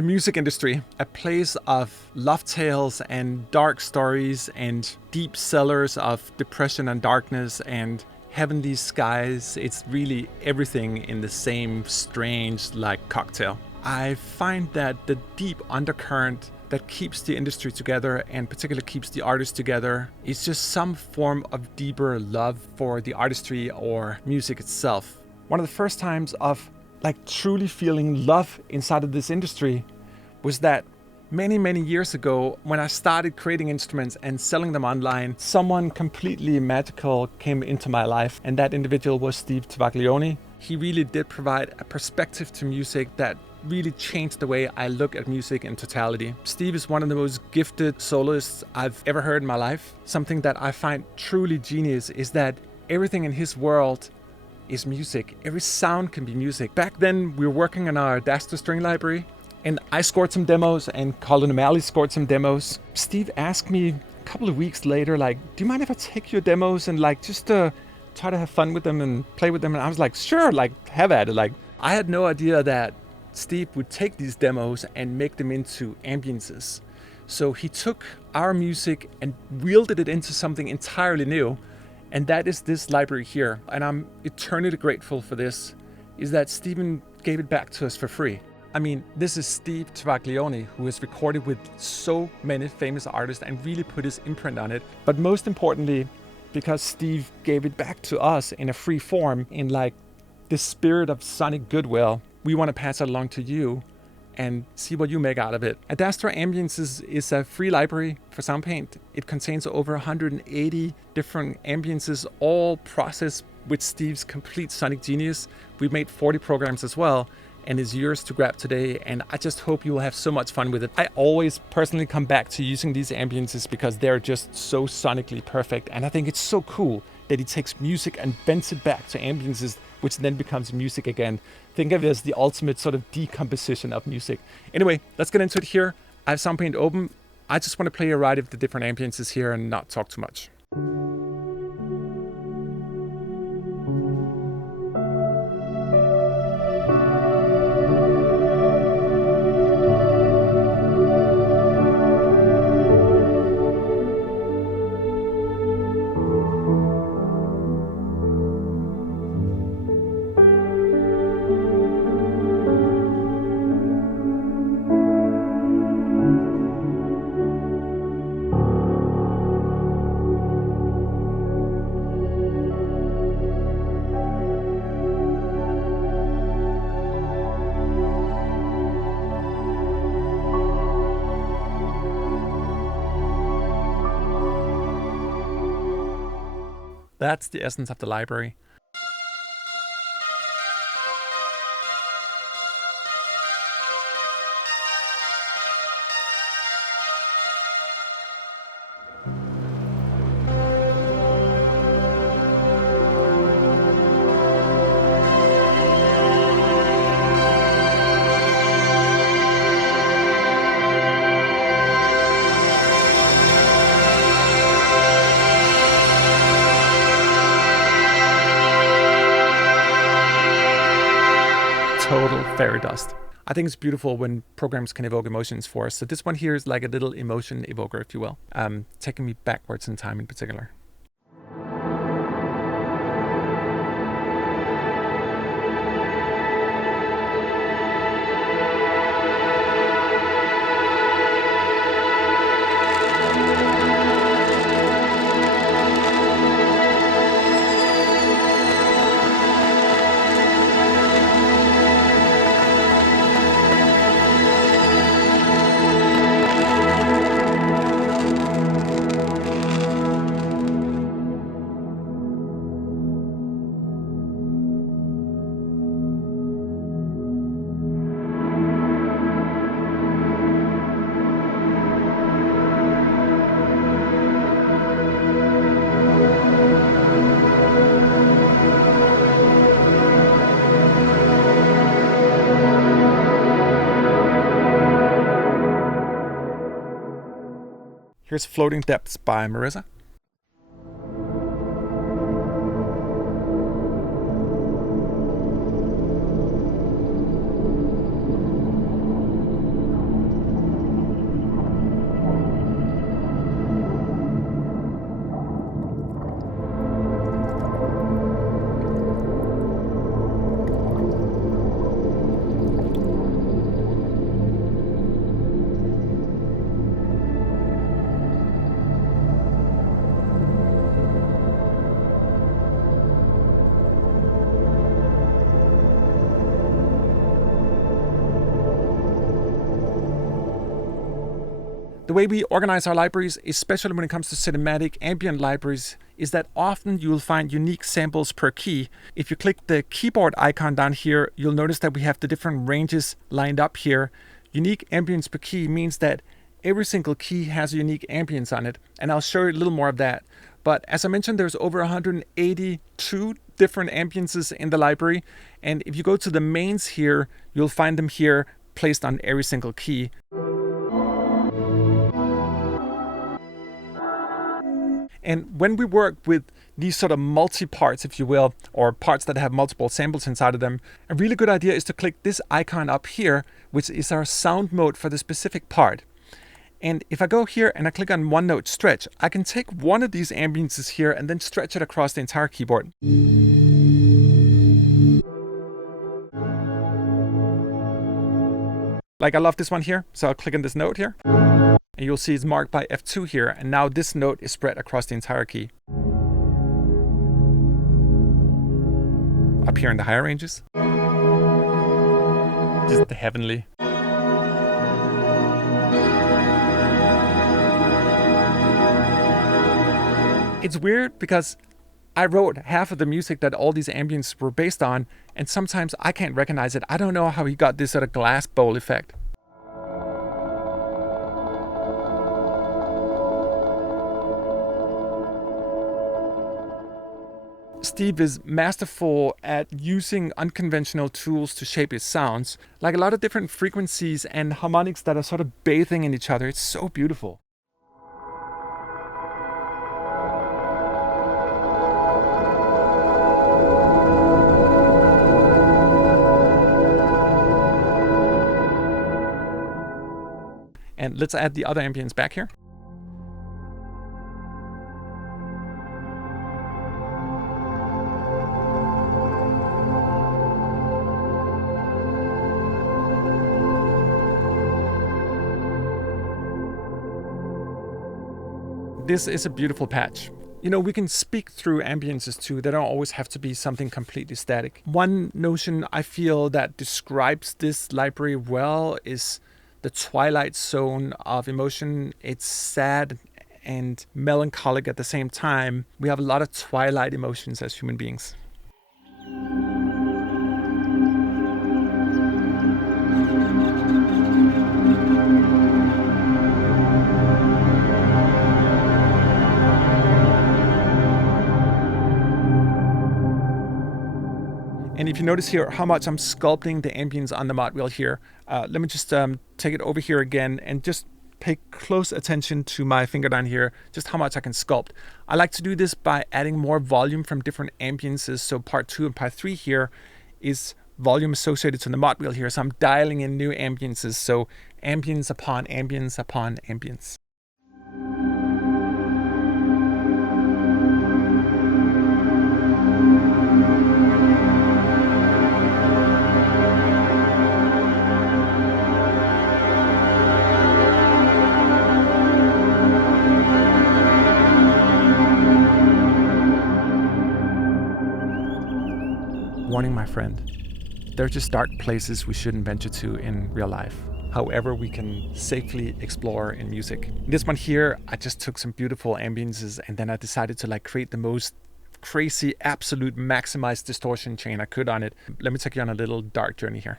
the music industry, a place of love tales and dark stories and deep cellars of depression and darkness and heavenly skies. It's really everything in the same strange like cocktail. I find that the deep undercurrent that keeps the industry together and particularly keeps the artists together is just some form of deeper love for the artistry or music itself. One of the first times of like truly feeling love inside of this industry was that many years ago when I started creating instruments and selling them online, someone completely magical came into my life, and that individual was Steve Tavaglione. He really did provide a perspective to music that really changed the way I look at music in totality. Steve is one of the most gifted soloists I've ever heard in my life. Something that I find truly genius is that everything in his world is music. Every sound can be music. Back then, we were working on our Adastra string library, and I scored some demos, and Colin O'Malley scored some demos. Steve asked me a couple of weeks later, like, do you mind if I take your demos and like just try to have fun with them and play with them? And I was like, sure, like have at it. Like, I had no idea that Steve would take these demos and make them into ambiences. So he took our music and wielded it into something entirely new. And that is this library here. And I'm eternally grateful for this, is that Stephen gave it back to us for free. I mean, this is Steve Tavaglione, who has recorded with so many famous artists and really put his imprint on it. But most importantly, because Steve gave it back to us in a free form, in like the spirit of sonic goodwill, we want to pass it along to you and see what you make out of it. Adastra Ambiences is a free library for Soundpaint. It contains over 180 different ambiences, all processed with Steve's complete sonic genius. We've made 40 programs as well, and is yours to grab today. And I just hope you will have so much fun with it. I always personally come back to using these ambiences because they're just so sonically perfect. And I think it's so cool that he takes music and bends it back to ambiences, which then becomes music again. Think of it as the ultimate sort of decomposition of music. Anyway, let's get into it here. I have Soundpaint open. I just want to play a ride of the different ambiences here and not talk too much. That's the essence of the library. Total fairy dust. I think it's beautiful when programs can evoke emotions for us. So this one here is like a little emotion evoker, if you will, taking me backwards in time in particular. Here's Floating Depths by Marissa. The way we organize our libraries, especially when it comes to cinematic ambient libraries, is that often you'll find unique samples per key. If you click the keyboard icon down here, you'll notice that we have the different ranges lined up here. Unique ambience per key means that every single key has a unique ambience on it, and I'll show you a little more of that. But as I mentioned, there's over 182 different ambiences in the library, and if you go to the mains here, you'll find them here placed on every single key. And when we work with these sort of multi-parts, if you will, or parts that have multiple samples inside of them, a really good idea is to click this icon up here, which is our sound mode for the specific part. And if I go here and I click on one note stretch, I can take one of these ambiences here and then stretch it across the entire keyboard. Like I love this one here, so I'll click on this note here. And you'll see it's marked by F2 here, and now this note is spread across the entire key. Up here in the higher ranges. Just the heavenly. It's weird because I wrote half of the music that all these ambients were based on, and sometimes I can't recognize it. I don't know how he got this sort of glass bowl effect. Steve is masterful at using unconventional tools to shape his sounds, like a lot of different frequencies and harmonics that are sort of bathing in each other. It's so beautiful. And let's add the other ambience back here. This is a beautiful patch. You know, we can speak through ambiences too. They don't always have to be something completely static. One notion I feel that describes this library well is the twilight zone of emotion. It's sad and melancholic at the same time. We have a lot of twilight emotions as human beings. And if you notice here how much I'm sculpting the ambience on the mod wheel here, let me just take it over here again and just pay close attention to my finger down here, just how much I can sculpt. I like to do this by adding more volume from different ambiences. So part 2 and part 3 here is volume associated to the mod wheel here. So I'm dialing in new ambiences. So ambience upon ambience upon ambience. Warning, my friend, there are just dark places we shouldn't venture to in real life. However, we can safely explore in music. In this one here, I just took some beautiful ambiences and then I decided to create the most crazy, absolute maximized distortion chain I could on it. Let me take you on a little dark journey here.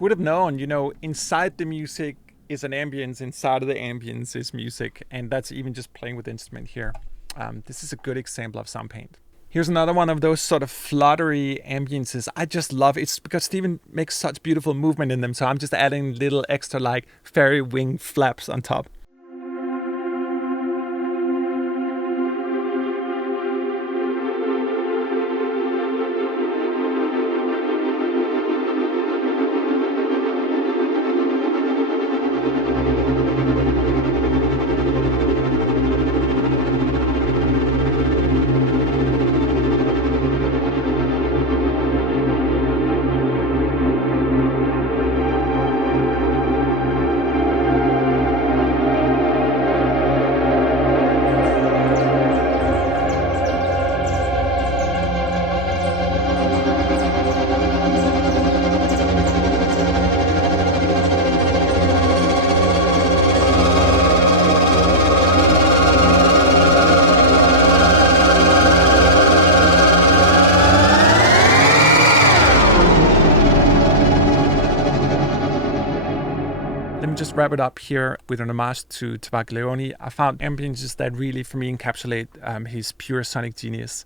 Would have known, you know, inside the music is an ambience, inside of the ambience is music, and that's even just playing with the instrument here. This is a good example of Soundpaint. Here's another one of those sort of fluttery ambiences. I just love it. It's because Steven makes such beautiful movement in them, so I'm just adding little extra fairy wing flaps on top. wrap it up here with an homage to Tavaglione. I found ambiences that really, for me, encapsulate his pure sonic genius.